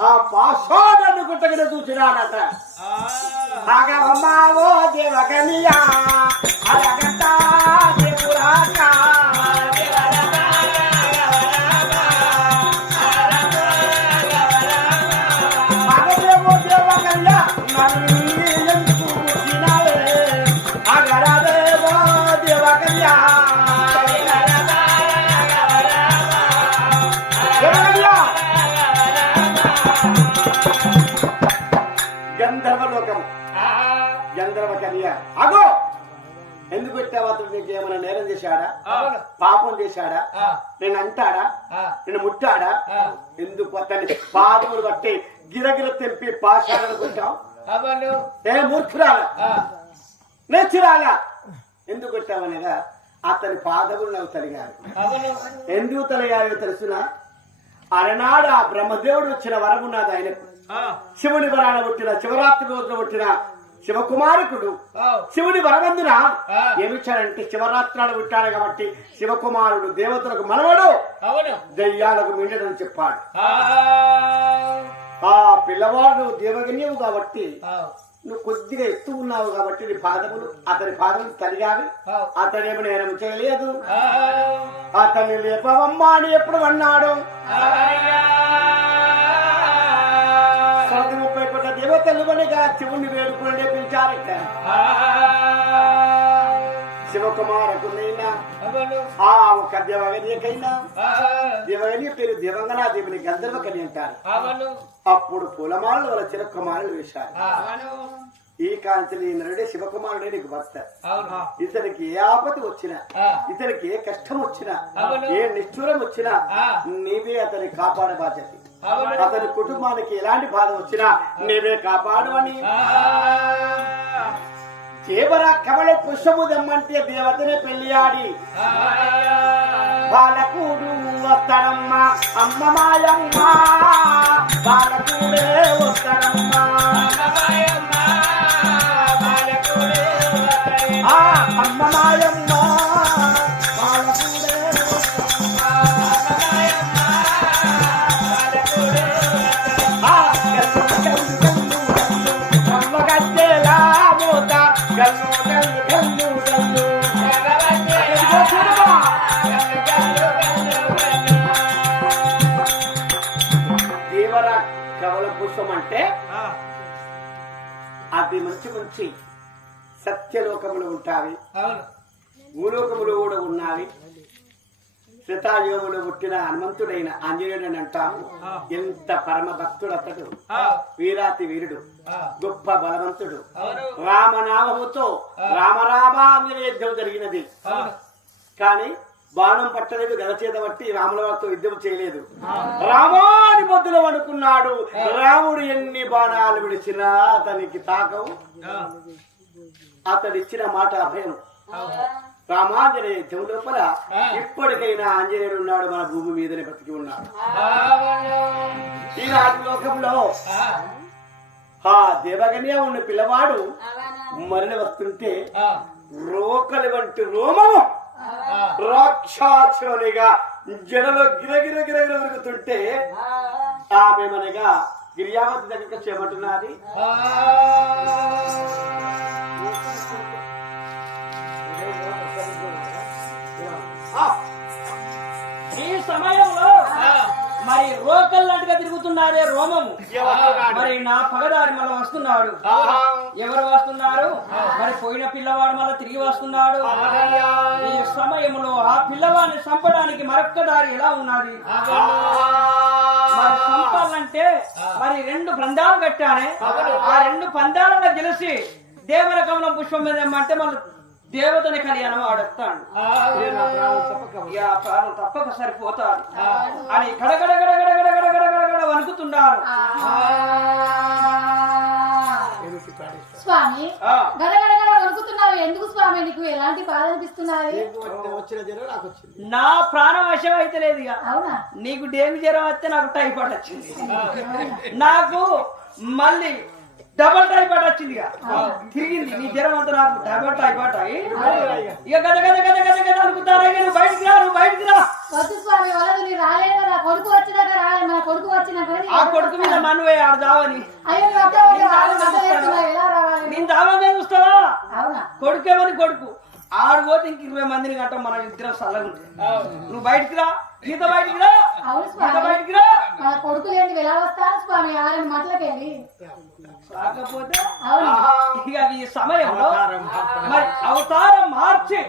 ఆ పాషాడను గుట్టగిన చూసినాడట అగవమ్మావో దేవకనియా అరగట దేవురాక అగదేవో దేవకనియా నన్ను గంధర్వలోకము గంధర్వ కన్య అగో! ఎందుకు పెట్టావు అతను నీకు ఏమైనా నేరం చేశాడా? పాపం చేశాడా? నేను అంటాడా? నేను ముట్టాడా? ఎందుకు అతన్ని పాదములు బట్టి గిరగిర తెంపి పాషాలను కొట్టావు? ఏ మూర్ఖురాలా? నేర్చురాలా? ఎందుకు కొట్టావనగా అతని పాదములు నాకు తలిగారు ఎందుకు తలిగాయో తెలుసునా? అలనాడు ఆ బ్రహ్మదేవుడు వచ్చిన వరమున్నది ఆయనకు. శివుని వరాన పుట్టిన శివరాత్రి రోజున పుట్టిన శివకుమారకుడు శివుని వరవందున. ఏమిచ్చాడంటే శివరాత్రాలు పుట్టాడు కాబట్టి శివకుమారుడు దేవతలకు మనవడు దయ్యాలకు మిండడని చెప్పాడు. ఆ. పిల్లవాడు దేవగన్యవు కాబట్టి నువ్వు కొద్దిగా ఎత్తు ఉన్నావు కాబట్టి నీ పాదములు అతని పాదములు తలిగావి అతనేమి నేరం చేయలేదు. ఆ. అతన్ని లేపవమ్మా అని ఎప్పుడు అన్నాడు. మనగా శివుని వేడుకుని లేపించారట శివకుమారకునైనా అవను. ఆ ఒక దేవగన్యకైనా ఆ. దేవగన్య పేరు దేవంగనా దేవుని గంధర్వకని అంటారు. అప్పుడు పూలమాలలు వాళ్ళ చిరకుమారులు వేశారు. ఈ కాంచలి నరుడే శివకుమారుడే నీకు భర్త ఇతనికి ఏ ఆపద వచ్చినా ఇతనికి ఏ కష్టం వచ్చినా. ఏ నిష్ఠూరం వచ్చినా. నీవే అతని కాపాడే బాధ్యత అతని కుటుంబానికి ఎలాంటి బాధ వచ్చినా నీవే కాపాడవని. దేవర కమల పుష్పము దమ్మంటే దేవతనే పెళ్ళి ఆడి బాలకుడు వస్తాడమ్మ అమ్మ మాయమ్మ. బాలకుడే వస్తాడమ్మ దేవర కవల పుష్పం అంటే అది మంచి మంచి సత్యలోకములు ఉంటావి. భూలోకములు కూడా ఉన్నవి. శ్రీతాయోగులు పుట్టిన హనుమంతుడైన ఆంజనేయుడు అని అంటాము ఎంత పరమ భక్తుడు అతడు. వీరాతి వీరుడు. గొప్ప బలవంతుడు. రామనామముతో రామరామ ఆంజనేయ యుద్ధం జరిగినది. కానీ బాణం పట్టలేదు గద చేత బట్టి రాముల వారితో యుద్ధం చేయలేదు రామాని మొద్దులో అనుకున్నాడు రాముడు ఎన్ని బాణాలు విడిచినా అతనికి తాకవు. అతడిచ్చిన మాట అభయం రామాంజనేయ యుద్ధం లోపల ఇప్పటికైనా ఆంజనేయుడు ఉన్నాడు మన భూమి మీదనే బతికి ఉన్నాడు. ఈనాటి లోకంలో ఆ. దేవగన్య ఉన్న పిల్లవాడు మరలి వస్తుంటే రోకలి వంటి రోమము రాక్షసునిగా జడలో గిరగిర గిరగిర తిరుగుతుంటే ఆమె మనగా గిరియావతి దగ్గరికి చేపట్టున్నది మరి రోకల్లాంటిగా తిరుగుతున్నారే రోమము? మరి నా పగదారి మళ్ళీ వస్తున్నాడు. ఎవరు వస్తున్నారు? మరి పోయిన పిల్లవాడు మళ్ళీ తిరిగి వస్తున్నాడు. ఈ సమయంలో ఆ పిల్లవాడిని చంపడానికి మరొక్క దారి ఎలా ఉన్నది? మరి చంపాలంటే మరి రెండు పందాలు కట్టానే ఆ రెండు పందాలలో గెలిచి దేవర కమలం పుష్పం మీద ఏమంటే మళ్ళీ దేవతని కళ్యాణం వాడతాడు ఇక ఆ ప్రాణం తప్పక సరిపోతాడు అని గడగడ గడగడ గడగడ గడగడ గడ వణుకుతున్నారు స్వామి గడగడగడ వణుకుతున్నావు ఎందుకు స్వామి నీకు ఎలాంటి బాధ అనిపిస్తున్నది నా ప్రాణం వశం అయితే లేదు ఇక అవునా. నీకు డేమి జ్వరం వస్తే నాకు టైఫాయిడ్ వచ్చింది నాకు మళ్ళీ డబల్ టైఫాయిడ్ వచ్చింది ఇక. తిరిగింది. నీ జ్వరం అంతా నాకు డబల్ టైఫాయిడ్ అయ్యి ఇక. గద గద గద గద గద అనుకుంటారా? నువ్వు బయటికి రా నువ్వు బయటికి రా. వద్దు స్వామి వలదు నీ రాలేదు కదా కొడుకు వచ్చినాక రాలేదు మన కొడుకు వచ్చినాక నీ ఆ కొడుకు మీద మనువే ఆడు దావని. నేను దావమే చూస్తావా? కొడుకేమని కొడుకు? ఆడు పోతే ఇంక ఇరవై మందిని గంట మనం ఇద్దరం సల్లగా నువ్వు బయటికి రా. గీత బయటికి రా. అవును గీత స్వామి. బయటికి రా. ఎలా వస్తాను స్వామి ఆరని మాటలకి వెళ్ళి కాకపోతే అవును ఇక ఈ సమయంలో మరి అవతారం మార్చి.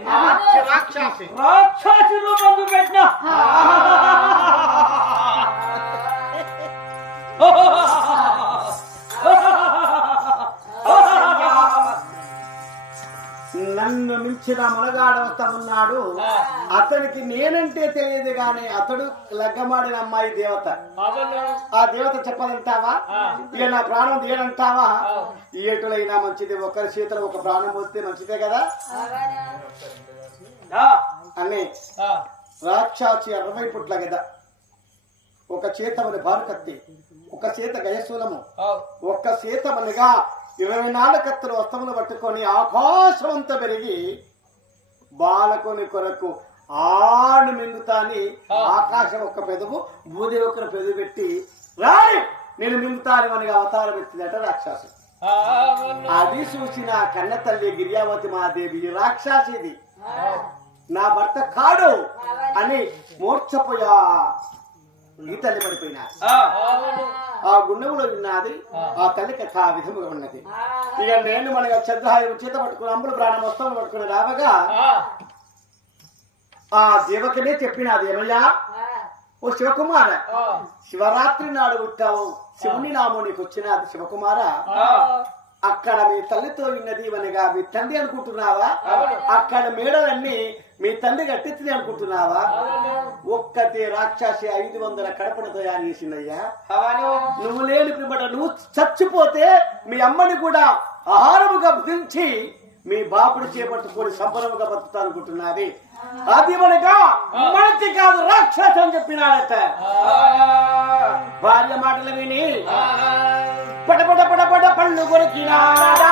రాక్షసి. రాక్షసి రూపం చూపెట్టిన. నన్ను మించిన మనగాడవస్తామన్నాడు అతనికి నేనంటే తెలియదు గాని అతడు లగ్గమాడిన అమ్మాయి దేవత. ఆ దేవత చెప్పదంటావా? ఇక నా ప్రాణం తీయడంటావా? ఏటులైనా మంచిది ఒకరి చేతిలో ఒక ప్రాణం పోతే మంచిదే కదా? అని రాక్షాసి అరవై పుట్ల గద. ఒక చేతమని భారకత్తి ఒక చేత గయశూలము ఒక్క సీతమనిగా ఇరవై నాలుగు కత్తులు వస్తములు పట్టుకొని ఆకాశమంత పెరిగి బాలకొని కొరకు ఆడు మింగుతాని ఆకాశం ఒక్క పెదవు బూది ఒక్కరు పెదవి పెట్టి రాని నేను మింగుతాను అని అవతారం ఎత్తిందట రాక్షసు. అది చూసిన కన్న తల్లి గిరియావతి మహాదేవి "ఈ రాక్షసిది నా భర్త కాడు అని మూర్ఛపోయా ఈ తల్లి పడిపోయినా. ఆ గుండెములో విన్నది ఆ. తల్లికి ఆ విధముగా ఉన్నది. ఇక నేను మన చంద్రహాయం చేత పట్టుకుని అమ్ముడు ప్రాణం వస్తాను పట్టుకుని రావగా ఆ. దేవకనే చెప్పినది ఏమయ్యా? ఓ శివకుమార శివరాత్రి నాడు పుట్టావు. శివుని నామో నీకు వచ్చినది శివకుమార అక్కడ మీ తల్లితో విన్నది అనగా మీ తండ్రి అనుకుంటున్నావా? అక్కడ మేడలన్నీ మీ తండ్రి కట్టించింది అనుకుంటున్నావా? ఒక్కతే రాక్షసి ఐదు వందల కడపను తయారు చేసిందయ్యా. నువ్వు లేని పిమ్మట నువ్వు చచ్చిపోతే మీ అమ్మని కూడా ఆహారముగా బుధించి మీ బాపుడు చేపట్టుకొని సంబరముగా బతుకుతా అనుకుంటున్నది. అది మనగా మనకి కాదు రాక్షస అని చెప్పినాడట. భార్య మాటలు విని పడపడ పడపడ పళ్ళు కొరికినాడా?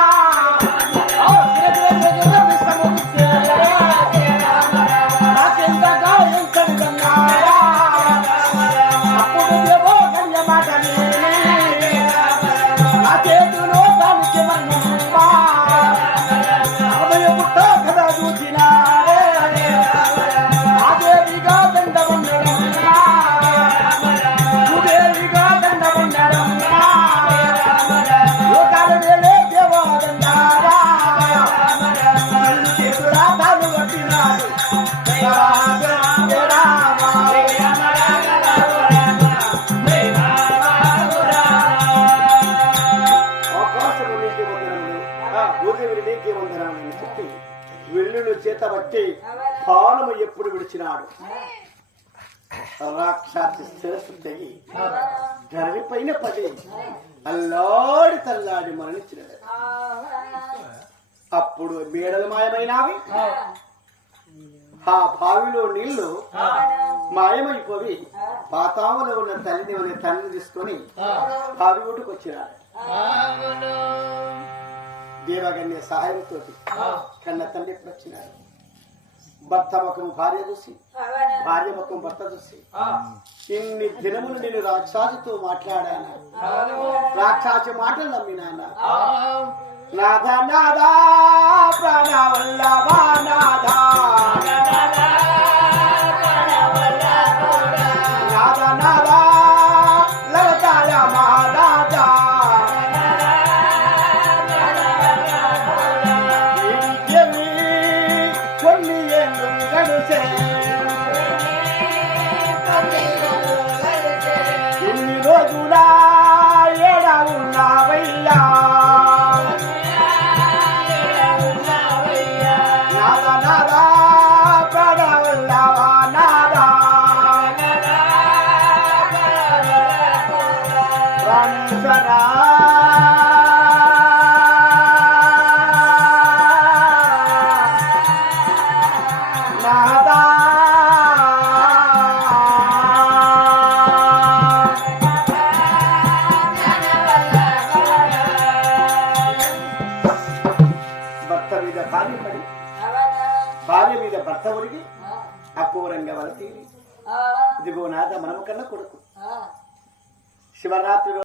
బట్టి ఎప్పుడు విడిచినాడు? రాక్షాసి శిరస్సు తెగి గర్వి పైన పడి అల్లాడి తల్లాడి మరణించినాడు అప్పుడు మేడలు మాయమైనవి. ఆ బావిలో నీళ్ళు మాయమైపోయి పాతాములో ఉన్న తల్లిని ఉన్న తల్లిని తీసుకొని బావి ఒడ్డుకు వచ్చినాడు దేవగన్య సహాయంతో కన్న తండ్రి ఎప్పుడు వచ్చినాడు భర్త ముఖం భార్య చూసి. భార్య ముఖం భర్త చూసి. ఇన్ని దినములు నేను రాక్షసుతో మాట్లాడాను. రాక్షసి మాటలు నమ్మినానా నాథ నాథ ప్రాణవల్లభా నాథ నాథ. కన్నా కొడుకు శివరాత్రి